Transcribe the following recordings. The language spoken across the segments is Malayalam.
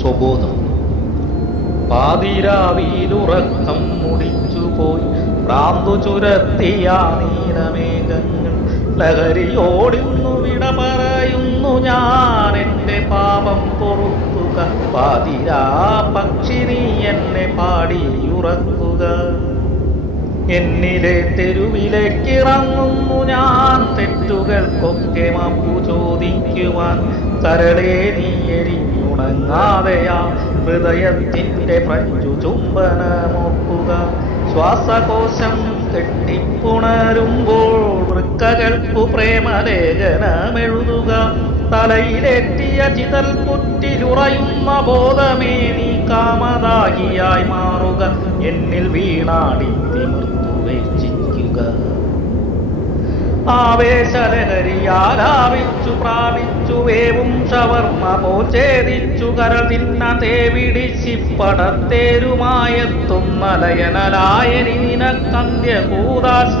സ്വബോധം. പാതിരാവിലുറക്കം മുടിച്ചുപോയി ഭ്രാന്തു ചുരത്തിയ നീലമേഘങ്ങൾ ലഹരിയോടിന്നു വിട പറയുന്നു ഞാൻ. എൻ്റെ പാപം പൊറുക്കുക പാതിരാ പക്ഷി, നീ എന്നെ പാടിയുറക്കുക. എന്നിലെ തെരുവിലേക്കിറങ്ങുന്നു ഞാൻ, തെറ്റുകൾക്കൊക്കെ മാപ്പു ചോദിക്കുവാൻ. കരളെ നീ എരിഞ്ഞുണങ്ങാതെയാ ഹൃദയത്തിൻ്റെ ഫ്രഞ്ചു ചുംബനമോക്കുക. ശ്വാസകോശം കെട്ടിപ്പുണരുമ്പോൾ വൃക്കകൾക്കു പ്രേമലേഖനമെഴുതുക. തലയിലെത്തിയ ചിതൽ പുറ്റിലുറയുന്ന ബോധമേ, നീ കാമദാഹിയായി മാറുക. എന്നിൽ വീണാടി തിമിർത്തുപേക്ഷിക്കുക. ആവേശലഹരിയാലാവിച്ചു പ്രാപിച്ചു വേവും ഷവർമ്മ പോച്ചേദിച്ചു കരൾ തിന്ന തേവിടിശിപ്പടത്തേരുമായെത്തുന്ന ലയനലായനി നിനക്കന്ത്യകൂദാശ.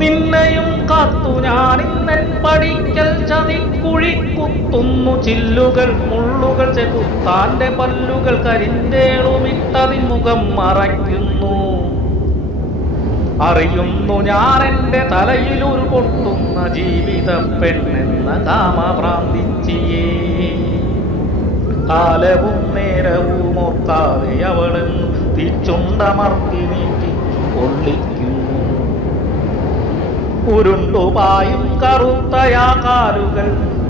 നിന്നെയും കാത്തു ഞാനിന്നൻ പടിക്കൽ ചതിക്കുഴിക്കുത്തുന്നു ചില്ലുകൾ മുള്ളുകൾ ചെകുത്താന്റെ പല്ലുകൾ കരിന്തേളുമിട്ടതിൻ മുഖം മറയ്ക്കുന്നു. അറിയുന്നു ഞാൻ എൻ്റെ തലയിലൊരു പൊട്ടുന്ന ജീവിത പെണ്ണെന്ന കാമഭ്രാന്തിച്ചിയേ. കാലവും നേരവും ഓർക്കാതെ അവളെന്നു തിച്ചുണ്ടമർത്തി നീട്ടിച്ചു കൊള്ളിക്കുന്നു. ഉരുണ്ടുപായും കറുത്തയാ കാലുകൾ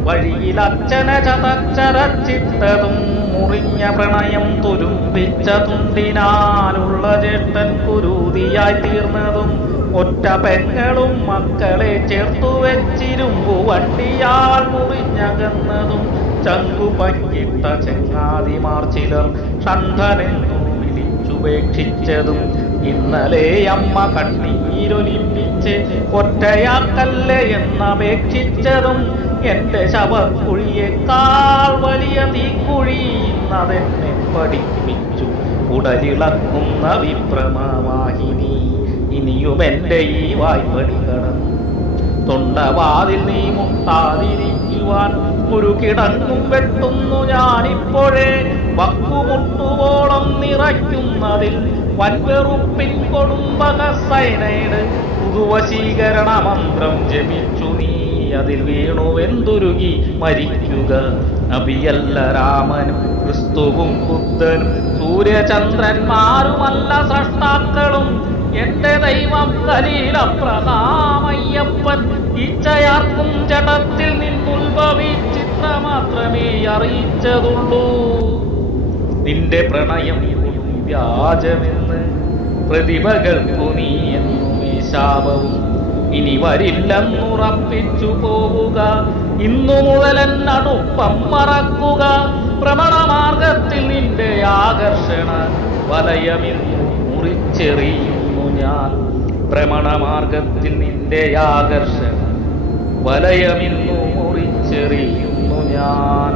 വഴിയിൽ അച്ഛനെ ചതച്ചരച്ചിട്ടതും മുറിഞ്ഞ പ്രണയം തുരുമ്പിച്ച തുണ്ടിനാലുള്ള ചേട്ടൻ കുരുതിയായി തീർന്നതും ഒറ്റ പെങ്ങളും മക്കളെ ചേർത്തു വെച്ചിരുമ്പു വണ്ടിയാൽ മുറിഞ്ഞകന്നതും ചങ്കു പങ്കിട്ട ചെങ്ങാതിമാർ ചിലർ ഷണ്ഠനെന്നു വിളിച്ചുപേക്ഷിച്ചതും ഇന്നലെ അമ്മ കണ്ണീരൊലിപ്പിച്ച് ഒറ്റയാക്കല്ലേ എന്നപേക്ഷിച്ചതും എൻ്റെ ശവക്കുഴിയേക്കാൾ വലിയ തീക്കുഴി ഇന്നതെന്നെ പഠിപ്പിച്ചു ഉടലിളക്കുന്ന വിഭ്രമവാഹിനി. ഇനിയും എൻ്റെ ഈ വായ്പടി കടന്നു തൊണ്ടവാതിൽ നീ മുട്ടാതിരിക്കുവാൻ ഒരു കിടങ്ങും വെട്ടുന്നു ഞാനിപ്പോഴേ. വക്കുമുട്ടുവോളം നിറയ്ക്കുന്നതിൽ വൻവെറുപ്പിൻ കൊടുമ്പക സൈനൈഡ് പുതുവശീകരണ മന്ത്രം ജപിച്ചു നീ അതിൽ വീണുവെന്തുരുകി മരിക്കുക. നബിയല്ല രാമനും ക്രിസ്തുവും ബുദ്ധനും സൂര്യചന്ദ്രന്മാരുമല്ല സ്രഷ്ടാക്കളും. എൻ്റെ ദൈവം ഖലീലപ്രദാമയ്യപ്പൻ ഇച്ഛയാർക്കും ജഡത്തിൽ നിന്നുത്ഭവിച്ചിത്ര മാത്രമേ അറിയിച്ചതുള്ളൂ. നിന്റെ പ്രണയം വ്യാജമെന്ന് പ്രതിഭകൾക്കു നീ എന്നും ഈ ശാപവും ഇനി വരില്ലെന്നുറപ്പിച്ചു പോവുക. ഇന്നു മുതലൻ അടുപ്പം മറക്കുക. ഭ്രമണമാർഗത്തിൽ നിന്റെ ആകർഷണ വലയമിന്നു മുറിച്ചെറിയുന്നു ഞാൻ. ഭ്രമണമാർഗത്തിൽ നിന്റെ ആകർഷണ വലയമിന്നു മുറിച്ചെറിയുന്നു ഞാൻ.